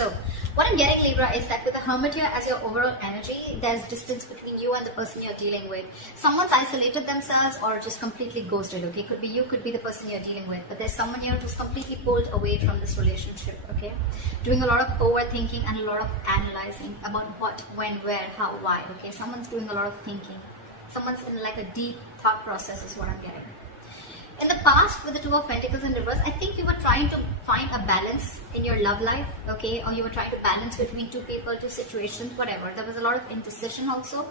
So what I'm getting, Libra, is that with the Hermit here as your overall energy, there's distance between you and the person you're dealing with. Someone's isolated themselves or just completely ghosted, okay? Could be you, could be the person you're dealing with. But there's someone here who's completely pulled away from this relationship, okay? Doing a lot of overthinking and a lot of analyzing about what, when, where, how, why, okay? Someone's doing a lot of thinking. Someone's in like a deep thought process is what I'm getting. In the past, with the Two of Pentacles in reverse, I think you were trying to find a balance in your love life, okay? Or you were trying to balance between two people, two situations, whatever. There was a lot of indecision also.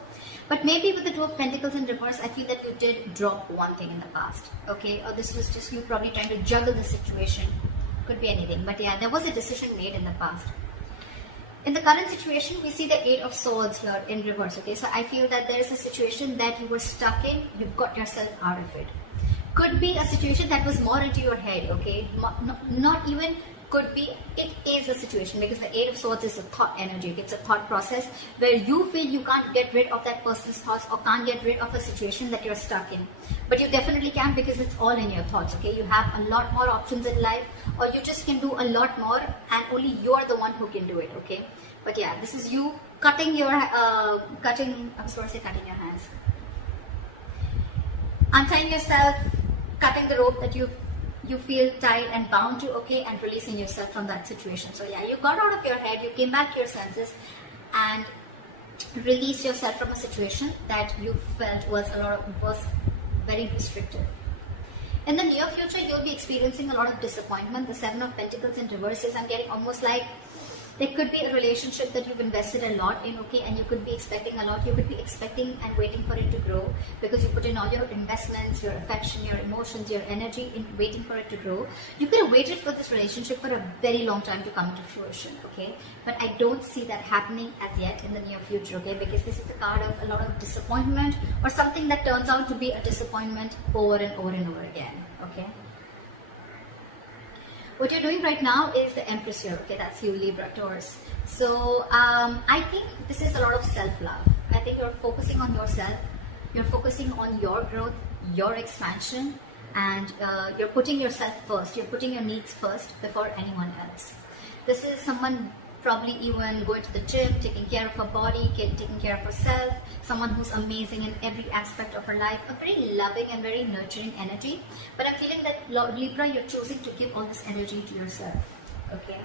But maybe with the Two of Pentacles in reverse, I feel that you did drop one thing in the past, okay? Or this was just you probably trying to juggle the situation. Could be anything. But yeah, there was a decision made in the past. In the current situation, we see the Eight of Swords here in reverse, okay? So I feel that there is a situation that you were stuck in. You've got yourself out of it. Could be a situation that was more into your head, okay? Not even could be, it is a situation, because the Eight of Swords is a thought energy. It's a thought process where you feel you can't get rid of that person's thoughts or can't get rid of a situation that you're stuck in. But you definitely can, because it's all in your thoughts, okay? You have a lot more options in life, or you just can do a lot more, and only you're the one who can do it, okay? But yeah, this is you cutting your, cutting your hands. Untying yourself, cutting the rope that you feel tied and bound to, okay, and releasing yourself from that situation. So yeah, you got out of your head, you came back to your senses and released yourself from a situation that you felt was very restrictive. In the near future, you'll be experiencing a lot of disappointment. The Seven of Pentacles in reverse is, I'm getting almost like there could be a relationship that you've invested a lot in, okay, and you could be expecting a lot. You could be expecting and waiting for it to grow, because you put in all your investments, your affection, your emotions, your energy in waiting for it to grow. You could have waited for this relationship for a very long time to come to fruition, okay? But I don't see that happening as yet in the near future, okay? Because this is a card of a lot of disappointment, or something that turns out to be a disappointment over and over and over again, okay? What you're doing right now is the Empress here, okay? That's you, Libra, Taurus. So I think this is a lot of self-love. I think you're focusing on yourself. You're focusing on your growth, your expansion, and you're putting yourself first. You're putting your needs first before anyone else. This is someone probably even going to the gym, taking care of her body, taking care of herself, someone who's amazing in every aspect of her life, a very loving and very nurturing energy. But I'm feeling that, Libra, you're choosing to give all this energy to yourself, okay?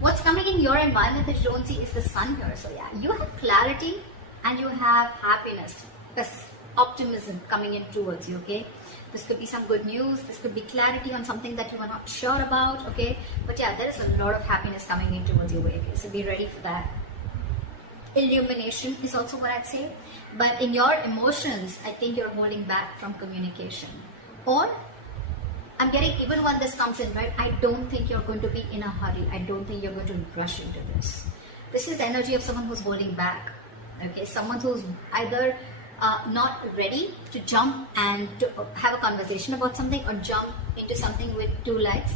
What's coming in your environment that you don't see is the Sun here. So yeah, you have clarity and you have happiness, optimism coming in towards you, okay? This could be some good news. This could be clarity on something that you are not sure about, okay? But yeah, there is a lot of happiness coming in towards your way, okay? So be ready for that. Illumination is also what I'd say. But in your emotions, I think you're holding back from communication. Or, I'm getting, even when this comes in, right, I don't think you're going to be in a hurry. I don't think you're going to rush into this. This is the energy of someone who's holding back, okay? Someone who's either not ready to jump and to have a conversation about something, or jump into something with two legs.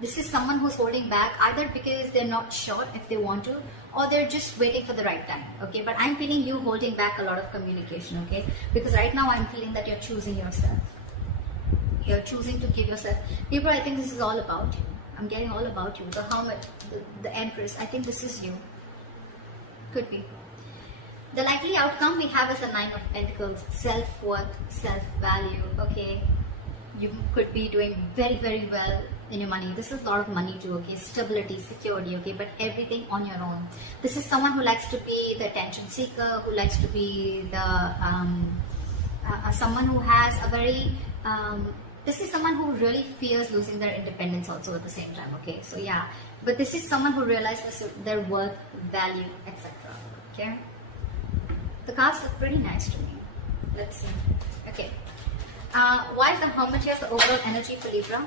This is someone who's holding back, either because they're not sure if they want to, or they're just waiting for the right time, okay? But I'm feeling you holding back a lot of communication, okay? Because right now I'm feeling that you're choosing yourself. You're choosing to give yourself. People, I think this is all about you. I'm getting all about you. The Hermit, the Empress, I think this is you. Could be. The likely outcome we have is the Nine of Pentacles, self-worth, self-value, okay? You could be doing very, very well in your money. This is a lot of money too, okay? Stability, security, okay? But everything on your own. This is someone who likes to be the attention seeker, who likes to be the, someone who has a very, this is someone who really fears losing their independence also at the same time, okay? So yeah, but this is someone who realizes their worth, value, etc., okay? The cards look pretty nice to me. Let's see. Okay. Why is the Hermit here the overall energy for Libra?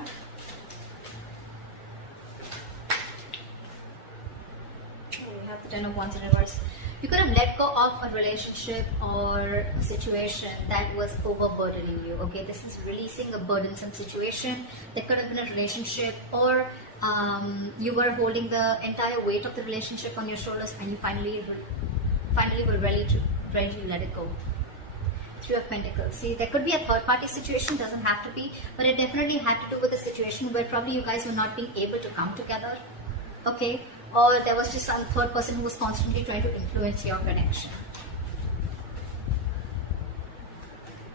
We have the Ten of Wands in reverse. You could have let go of a relationship or a situation that was overburdening you. Okay, this is releasing a burdensome situation. There could have been a relationship, or you were holding the entire weight of the relationship on your shoulders, and you finally were ready to let it go. Three of Pentacles. See, there could be a third party situation, doesn't have to be, but it definitely had to do with a situation where probably you guys were not being able to come together, okay? Or there was just some third person who was constantly trying to influence your connection.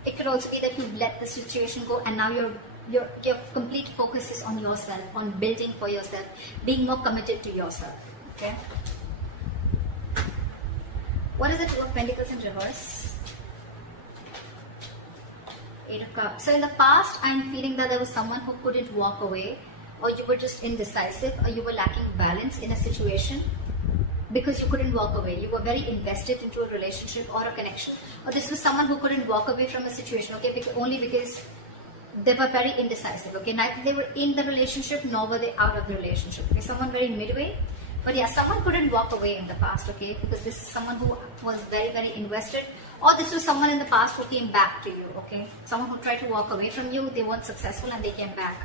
It could also be that you let the situation go and now your complete focus is on yourself, on building for yourself, being more committed to yourself, okay? What is the Two of Pentacles in reverse? Eight of Cups. So in the past, I'm feeling that there was someone who couldn't walk away, or you were just indecisive, or you were lacking balance in a situation because you couldn't walk away. You were very invested into a relationship or a connection. Or this was someone who couldn't walk away from a situation, okay, only because they were very indecisive, okay? Neither they were in the relationship nor were they out of the relationship, okay? Someone very midway. But yeah, someone couldn't walk away in the past, okay? Because this is someone who was very, very invested. Or this was someone in the past who came back to you, okay? Someone who tried to walk away from you, they weren't successful and they came back.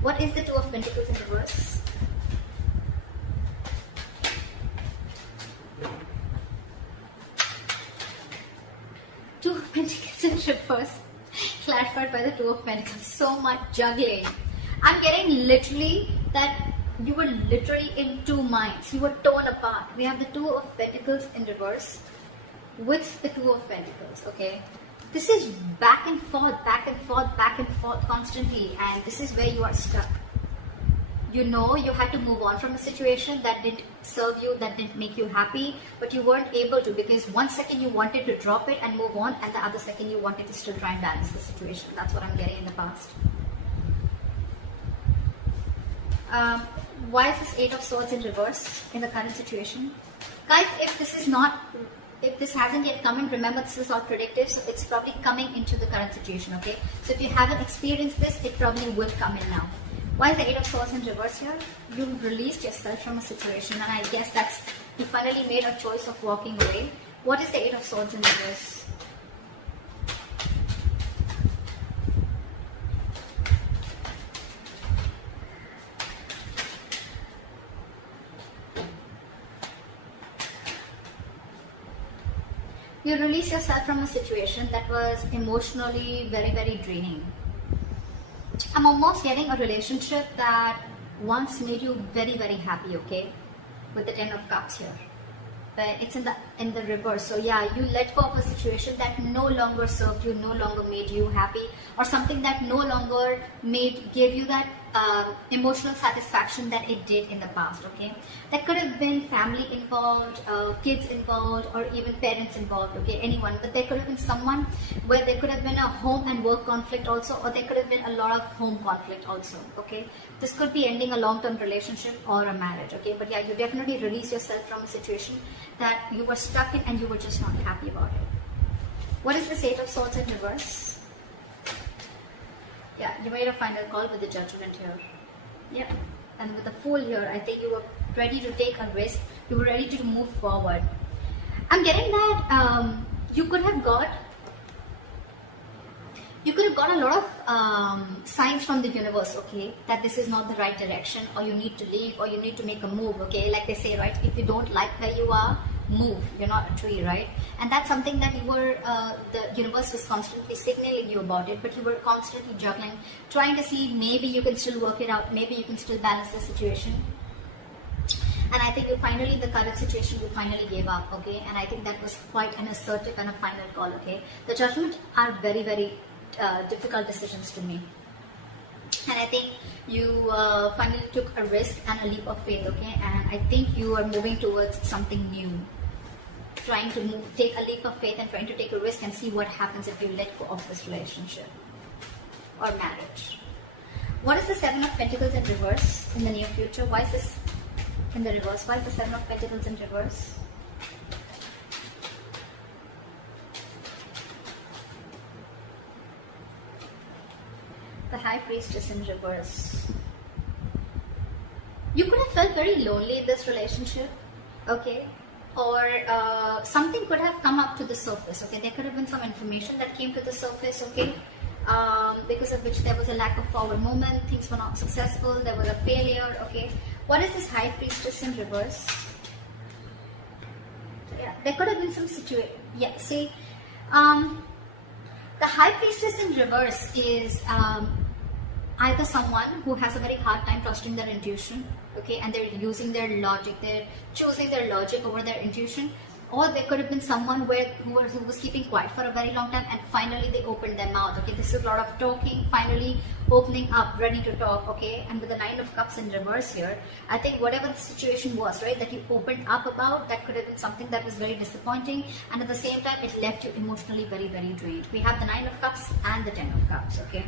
What is the Two of Pentacles in reverse? Two of Pentacles in reverse. Clarified by the Two of Pentacles. So much juggling. I'm getting literally that you were literally in two minds. You were torn apart. We have the Two of Pentacles in reverse with the Two of Pentacles, okay? This is back and forth, back and forth, back and forth constantly, and this is where you are stuck. You know you had to move on from a situation that didn't serve you, that didn't make you happy, but you weren't able to because one second you wanted to drop it and move on, and the other second you wanted to still try and balance the situation. That's what I'm getting in the past. Why is this Eight of Swords in reverse in the current situation? Guys, if this hasn't yet come in, remember this is all predictive, so it's probably coming into the current situation, okay? So if you haven't experienced this, it probably will come in now. Why is the Eight of Swords in reverse here? You released yourself from a situation, and I guess that's, you finally made a choice of walking away. What is the Eight of Swords in reverse? You release yourself from a situation that was emotionally very, very draining. I'm almost getting a relationship that once made you very, very happy, okay? With the Ten of Cups here. But it's in the reverse. So yeah, you let go of a situation that no longer served you, no longer made you happy, or something that no longer gave you that emotional satisfaction that it did in the past, okay? That could have been family involved, kids involved, or even parents involved, okay? Anyone. But there could have been someone where there could have been a home and work conflict also, or there could have been a lot of home conflict also, okay? This could be ending a long-term relationship or a marriage, okay? But yeah, you definitely release yourself from a situation that you were stuck in and you were just not happy about it. What is this Eight of Swords in reverse? Yeah, you made a final call with the Judgment here. Yeah, and with the Fool here, I think you were ready to take a risk. You were ready to move forward. I'm getting that you could have got a lot of signs from the universe, okay, that this is not the right direction, or you need to leave, or you need to make a move, okay? Like they say, right, if you don't like where you are, move. You're not a tree, right? And that's something that you were, the universe was constantly signaling you about it, but you were constantly juggling, trying to see maybe you can still work it out, maybe you can still balance the situation. And I think you finally, the current situation, you finally gave up, okay? And I think that was quite an assertive and a final call, okay? The Judgment are very, very difficult decisions to make. And I think you finally took a risk and a leap of faith, okay? And I think you are moving towards something new. Trying to take a leap of faith and trying to take a risk and see what happens if you let go of this relationship or marriage. What is the Seven of Pentacles in reverse in the near future? Why is this in the reverse? Why is the Seven of Pentacles in reverse? The High Priestess in reverse. You could have felt very lonely in this relationship, okay? Or something could have come up to the surface, okay? There could have been some information that came to the surface, okay? Because of which there was a lack of forward movement, things were not successful, there was a failure, okay? What is this High Priestess in reverse? Yeah, there could have been some situation. Yeah, see, The High Priestess in reverse is either someone who has a very hard time trusting their intuition, okay, and they're using their logic, they're choosing their logic over their intuition, or there could have been someone who was keeping quiet for a very long time and finally they opened their mouth, okay. This is a lot of talking, finally opening up, ready to talk, okay. And with the Nine of Cups in reverse here, I think whatever the situation was, right, that you opened up about, that could have been something that was very disappointing, and at the same time it left you emotionally very, very drained. We have the Nine of Cups and the Ten of Cups, okay.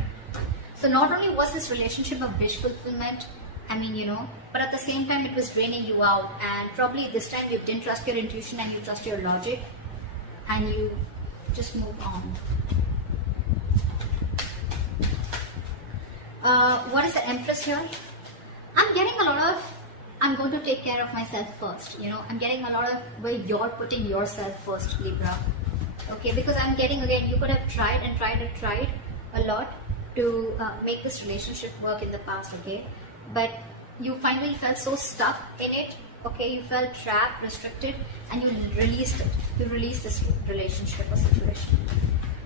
So not only was this relationship a wish fulfillment, I mean, you know, but at the same time it was draining you out, and probably this time you didn't trust your intuition and you trust your logic and you just moved on. What is the Empress here? I'm getting a lot of, I'm going to take care of myself first, you know, I'm getting a lot of where you're putting yourself first, Libra, okay, because I'm getting, again, you could have tried and tried and tried a lot to make this relationship work in the past, okay, but you finally felt so stuck in it, okay, you felt trapped, restricted, and you released it. You released this relationship or situation.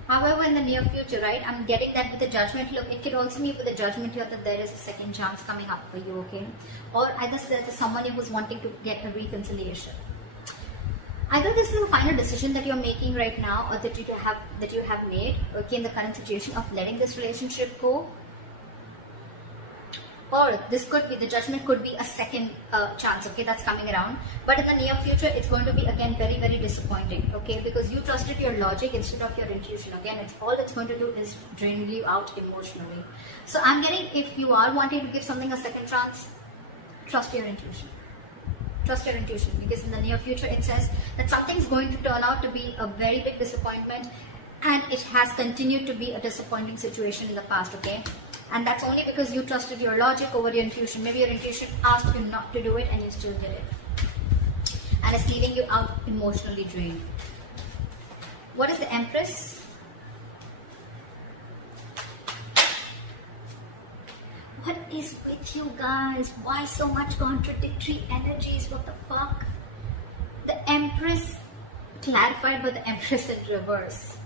However, in the near future, right, I'm getting that with the Judgment. Look, it could also mean with the Judgment here that there is a second chance coming up for you, okay, or either there's someone who's wanting to get a reconciliation. Either this is a final decision that you're making right now, or that you have made, okay, in the current situation of letting this relationship go, or this could be, the Judgment could be a second chance, okay, that's coming around. But in the near future, it's going to be again very, very disappointing, okay, because you trusted your logic instead of your intuition. Again, it's all it's going to do is drain you out emotionally. So I'm getting, if you are wanting to give something a second chance, trust your intuition. Trust your intuition, because in the near future it says that something's going to turn out to be a very big disappointment, and it has continued to be a disappointing situation in the past, okay, and that's only because you trusted your logic over your intuition. Maybe your intuition asked you not to do it and you still did it, and it's leaving you out emotionally drained. What is the Empress? What is with you guys? Why so much contradictory energies? What the fuck? The Empress clarified by the Empress in reverse.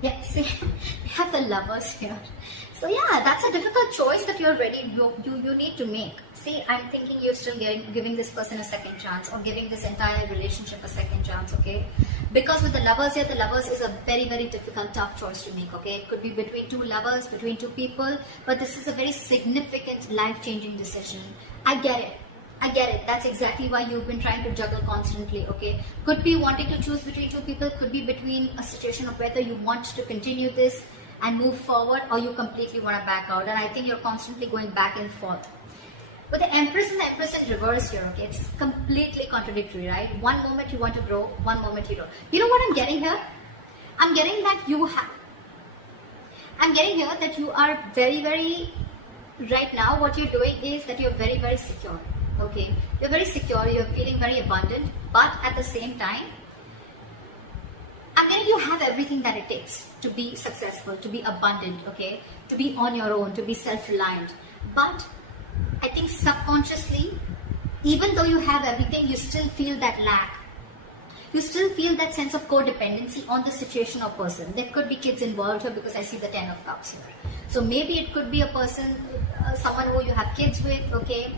Yeah, see, we have the Lovers here. So yeah, that's a difficult choice that you're ready, you need to make. See, I'm thinking you're still giving this person a second chance, or giving this entire relationship a second chance, okay? Because with the Lovers here, the Lovers is a very, very difficult, tough choice to make, okay? It could be between two lovers, between two people, but this is a very significant, life-changing decision. I get it. I get it. That's exactly why you've been trying to juggle constantly, okay? Could be wanting to choose between two people, could be between a situation of whether you want to continue this and move forward, or you completely want to back out. And I think you're constantly going back and forth. With the Empress and the Empress in reverse here, okay, it's completely contradictory, right? One moment you want to grow, one moment you don't. You know what I'm getting here? I'm getting that you are very, very, right now what you're doing is that you're very, very secure, okay? You're very secure, you're feeling very abundant, but at the same time, I'm getting you have everything that it takes to be successful, to be abundant, okay? To be on your own, to be self-reliant. But I think subconsciously, even though you have everything, you still feel that lack. You still feel that sense of codependency on the situation or person. There could be kids involved here because I see the Ten of Cups here. So maybe it could be a person, someone who you have kids with, okay?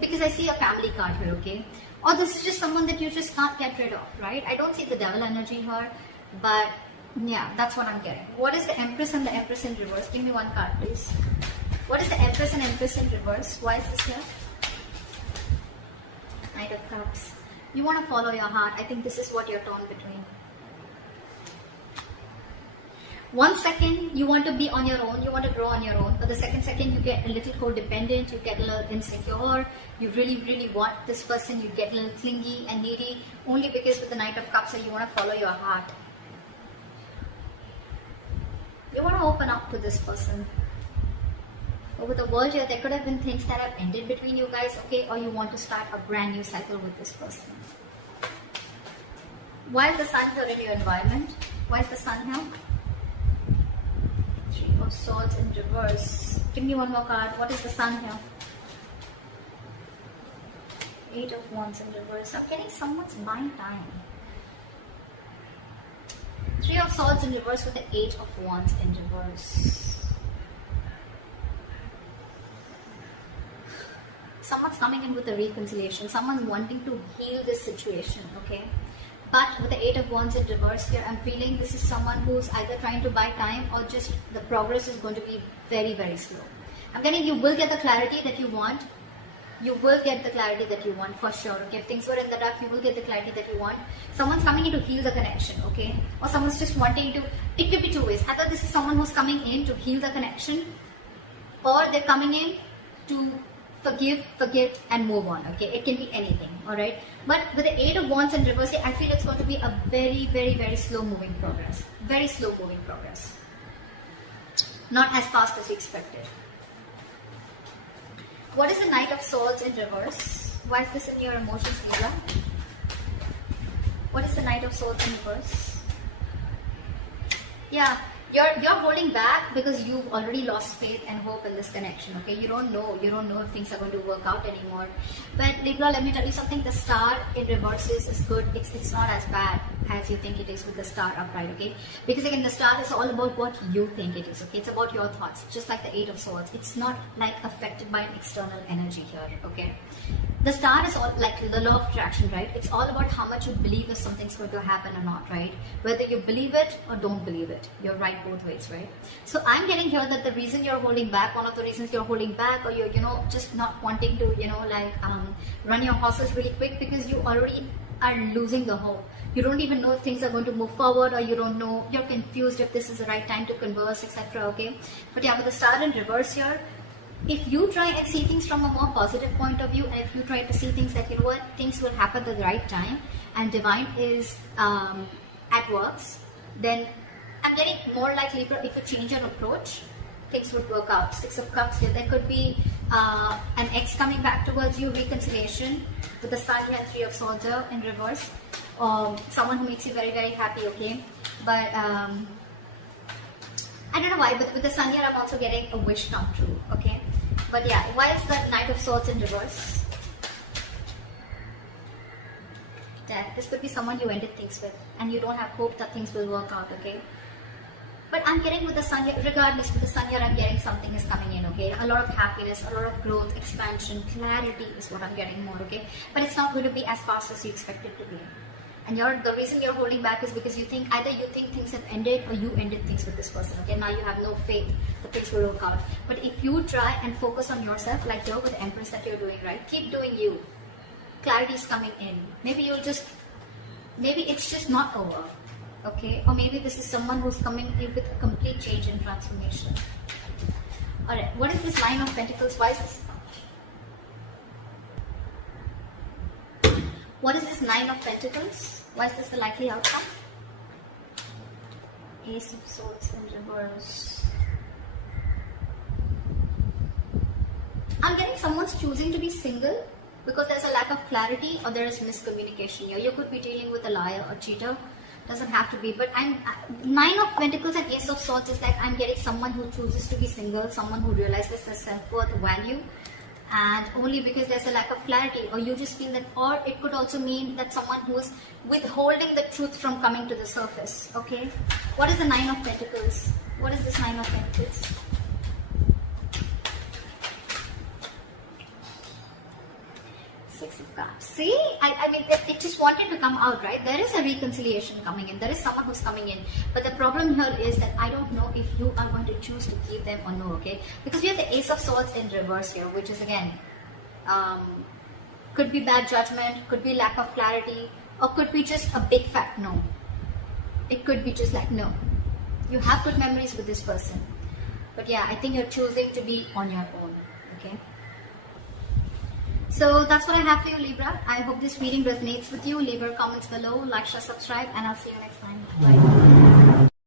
Because I see a family card here, okay? Or this is just someone that you just can't get rid of, right? I don't see the Devil energy here, but yeah, that's what I'm getting. What is the Empress and the Empress in reverse? Give me one card, please. What is the Empress and Empress in reverse? Why is this here? Knight of Cups. You want to follow your heart. I think this is what you're torn between. 1 second, you want to be on your own, you want to grow on your own. But the second you get a little codependent, you get a little insecure, you really, really want this person, you get a little clingy and needy, only because with the Knight of Cups, you want to follow your heart. You want to open up to this person. But with the World here, there could have been things that have ended between you guys, okay? Or you want to start a brand new cycle with this person. Why is the Sun here in your environment? Why is the Sun here? Three of Swords in reverse. Give me one more card. What is the Sun here? 8 of Wands in reverse. I'm getting someone's buying time. 3 of Swords in reverse with the 8 of Wands in reverse. Someone's coming in with a reconciliation. Someone's wanting to heal this situation, okay? But with the 8 of Wands in reverse here, I'm feeling this is someone who's either trying to buy time or just the progress is going to be very, very slow. I'm getting you will get the clarity that you want. You will get the clarity that you want for sure. Okay, if things were in the dark, you will get the clarity that you want. Someone's coming in to heal the connection, okay? Or someone's just wanting to, it could be two ways. Either this is someone who's coming in to heal the connection, or they're coming in to forgive, forget, and move on, okay? It can be anything, alright? But with the 8 of Wands in reverse, I feel it's going to be a very, very, very slow moving progress. Very slow moving progress. Not as fast as you expected. What is the Knight of Swords in reverse? Why is this in your emotions, Libra? What is the Knight of Swords in reverse? Yeah, you're holding back because you've already lost faith and hope in this connection, okay? You don't know if things are going to work out anymore. But Libra, let me tell you something, the star in reverse is good. It's not as bad as you think it is with the star upright, okay? Because again, the star is all about what you think it is, okay? It's about your thoughts, just like the 8 of Swords. It's not like affected by an external energy here, okay? The star is all like the law of attraction, right? It's all about how much you believe if something's going to happen or not, right? Whether you believe it or don't believe it. You're right both ways, right? So I'm getting here that the reason you're holding back, one of the reasons you're holding back, or you're, just not wanting to, run your horses really quick because you already are losing the hope. You don't even know if things are going to move forward, or you don't know, you're confused if this is the right time to converse, etc. Okay? But yeah, with the star in reverse here, if you try and see things from a more positive point of view, and if you try to see things that, things will happen at the right time, and divine is at works, then I'm getting more like Libra, if you change your approach, things would work out. 6 of Cups here, there could be an ex coming back towards you, reconciliation, with the Sun here, 3 of Swords here in reverse, or someone who makes you very, very happy, okay? But I don't know why, but with the Sun here, I'm also getting a wish come true, okay? But yeah, why is the Knight of Swords in reverse? That this could be someone you ended things with, and you don't have hope that things will work out, okay? But I'm getting with the Sun here, regardless, with the Sun here, I'm getting something is coming in, okay? A lot of happiness, a lot of growth, expansion, clarity is what I'm getting more, okay? But it's not going to be as fast as you expect it to be. And the reason you're holding back is because either you think things have ended, or you ended things with this person, okay? Now you have no faith that things will work out. But if you try and focus on yourself, like you're with the Empress that you're doing, right? Keep doing you. Clarity is coming in. Maybe it's just not over, okay? Or maybe this is someone who's coming in with a complete change and transformation. Alright, what is this Nine of Pentacles? Why is this? What is this Nine of Pentacles? Why is this the likely outcome? Ace of Swords in reverse. I'm getting someone's choosing to be single because there's a lack of clarity, or there is miscommunication here. You could be dealing with a liar or cheater. Doesn't have to be, but Nine of Pentacles and Ace of Swords is like I'm getting someone who chooses to be single, someone who realizes their self-worth, value, and only because there's a lack of clarity, or you just feel that, or it could also mean that someone who's withholding the truth from coming to the surface, okay? What is the Nine of Pentacles? What is this Nine of Pentacles? Six of Cups. See, I mean, it just wanted to come out, right? There is a reconciliation coming in. There is someone who's coming in. But the problem here is that I don't know if you are going to choose to keep them or no, okay? Because we have the Ace of Swords in reverse here, which is again, could be bad judgment, could be lack of clarity, or could be just a big fat no. It could be just like no. You have good memories with this person. But yeah, I think you're choosing to be on your own, okay? So that's what I have for you, Libra. I hope this reading resonates with you. Leave your comments below, like, share, subscribe, and I'll see you next time. Bye.